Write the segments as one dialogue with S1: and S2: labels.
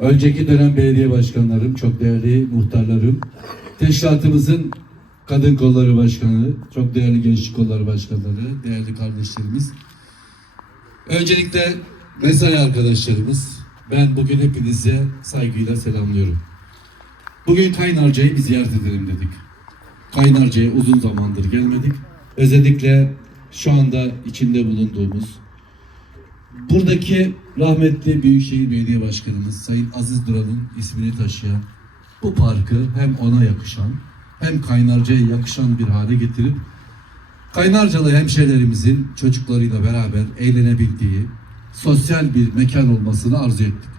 S1: önceki dönem belediye başkanlarım, çok değerli muhtarlarım, teşkilatımızın kadın kolları başkanı, çok değerli gençlik kolları başkanları, değerli kardeşlerimiz. Öncelikle mesai arkadaşlarımız, ben bugün hepinize saygıyla selamlıyorum. Bugün Kaynarca'yı bir ziyaret edelim dedik. Kaynarca'ya uzun zamandır gelmedik. Özellikle şu anda içinde bulunduğumuz buradaki rahmetli Büyükşehir Belediye Başkanımız Sayın Aziz Dural'ın ismini taşıyan bu parkı hem ona yakışan hem Kaynarca'ya yakışan bir hale getirip Kaynarcalı hemşehrilerimizin çocuklarıyla beraber eğlenebildiği sosyal bir mekan olmasını arzu ettik.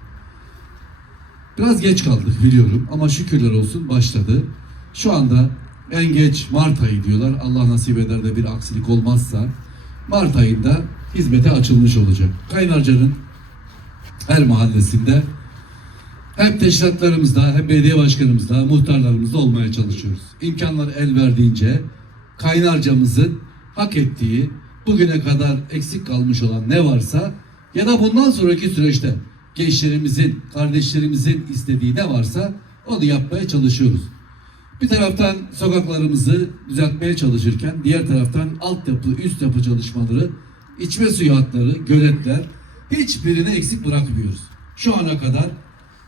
S1: Biraz geç kaldık biliyorum ama şükürler olsun başladı. Şu anda en geç Mart ayı diyorlar. Allah nasip eder de bir aksilik olmazsa Mart ayında hizmete açılmış olacak. Kaynarca'nın her mahallesinde hem teşkilatlarımızda hem belediye başkanımızda, muhtarlarımızda olmaya çalışıyoruz. İmkanlar el verdiğince Kaynarca'mızın hak ettiği bugüne kadar eksik kalmış olan ne varsa ya da bundan sonraki süreçte gençlerimizin, kardeşlerimizin istediği ne varsa onu yapmaya çalışıyoruz. Bir taraftan sokaklarımızı düzeltmeye çalışırken diğer taraftan altyapı, üst yapı çalışmaları, içme suyu hatları, göletler hiçbirini eksik bırakmıyoruz. Şu ana kadar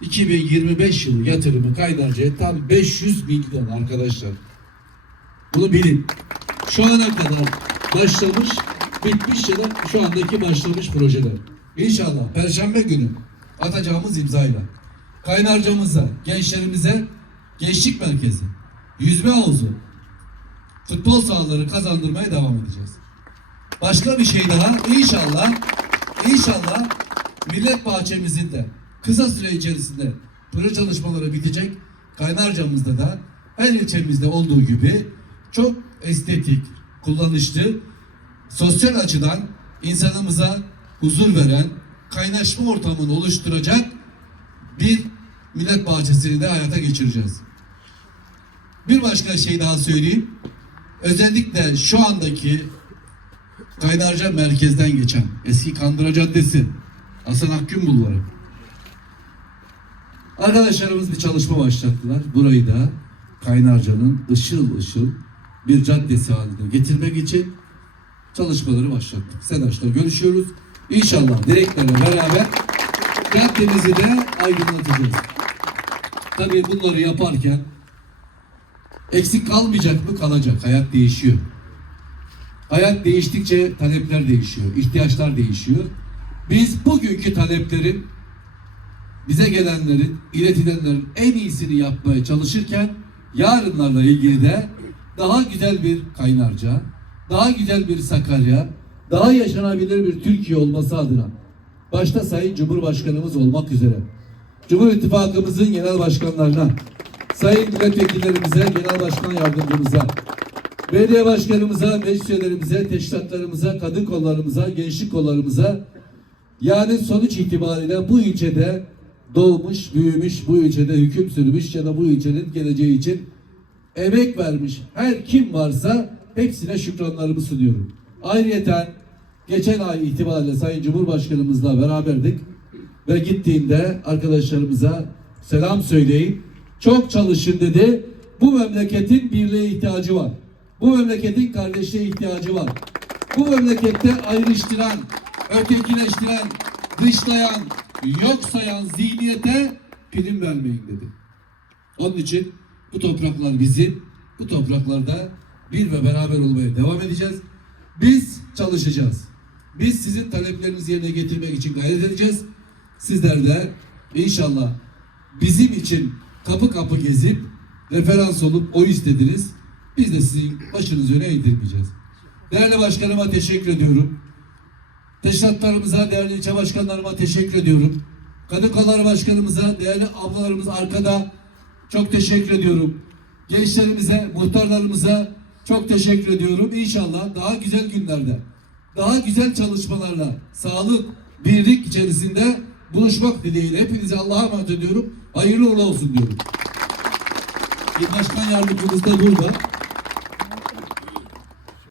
S1: 2025 yılı yatırımı Kaydarca'ya tam 500 milyon arkadaşlar. Bunu bilin. Şu ana kadar başlamış, bitmiş ya da şu andaki başlamış projeler. İnşallah Perşembe günü atacağımız imzayla Kaynarcamıza, gençlerimize gençlik merkezi, yüzme havuzu, futbol sahaları kazandırmaya devam edeceğiz. Başka bir şey daha inşallah inşallah millet bahçemizin de kısa süre içerisinde proje çalışmaları bitecek. Kaynarcamızda da her ilçemizde olduğu gibi çok estetik, kullanışlı, sosyal açıdan insanımıza huzur veren, kaynaşma ortamını oluşturacak bir millet bahçesini de hayata geçireceğiz. Bir başka şey daha söyleyeyim. Özellikle şu andaki Kaynarca merkezden geçen eski Kandıra Caddesi, Hasan Akgün Bulvarı. Arkadaşlarımız bir çalışma başlattılar. Burayı da Kaynarca'nın ışıl ışıl bir caddesi haline getirmek için çalışmaları başlattık. SEDAŞ'la görüşüyoruz. İnşallah direklerle beraber caddemizi de aydınlatacağız. Tabii bunları yaparken eksik kalmayacak mı? Kalacak. Hayat değişiyor. Hayat değiştikçe talepler değişiyor, ihtiyaçlar değişiyor. Biz bugünkü taleplerin bize gelenlerin, iletilenlerin en iyisini yapmaya çalışırken yarınlarla ilgili de daha güzel bir Kaynarca, daha güzel bir Sakarya, daha yaşanabilir bir Türkiye olması adına başta Sayın Cumhurbaşkanımız olmak üzere Cumhur İttifakımızın genel başkanlarına, sayın milletvekillerimize, genel başkan yardımcımıza, belediye başkanımıza, meclis üyelerimize, teşkilatlarımıza, kadın kollarımıza, gençlik kollarımıza yani sonuç itibariyle bu ilçede doğmuş, büyümüş, bu ilçede hüküm sürmüş ya da bu ilçenin geleceği için emek vermiş her kim varsa hepsine şükranlarımı sunuyorum. Ayrıyeten geçen ay itibariyle Sayın Cumhurbaşkanımızla beraberdik ve gittiğinde arkadaşlarımıza selam söyleyin. Çok çalışın dedi. Bu memleketin birliğe ihtiyacı var. Bu memleketin kardeşliğe ihtiyacı var. Bu memlekette ayrıştıran, ötekileştiren, dışlayan, yok sayan zihniyete prim vermeyin dedi. Onun için bu topraklar bizim. Bu topraklarda bir ve beraber olmaya devam edeceğiz. Biz çalışacağız. Biz sizin taleplerinizi yerine getirmek için gayret edeceğiz. Sizler de inşallah bizim için kapı kapı gezip referans olup oy istediniz. Biz de sizin başınızı öne eğdirmeyeceğiz. Değerli başkanıma teşekkür ediyorum. Teşkilatlarımıza, değerli ilçe başkanlarıma teşekkür ediyorum. Kadın kolları başkanımıza, değerli ablalarımız arkada çok teşekkür ediyorum. Gençlerimize, muhtarlarımıza çok teşekkür ediyorum. İnşallah daha güzel günlerde, daha güzel çalışmalarla, sağlık, birlik içerisinde buluşmak dileğiyle hepinize Allah'a emanet ediyorum. Hayırlı uğurlu olsun diyorum. Bir başkan yardımcımız da burada.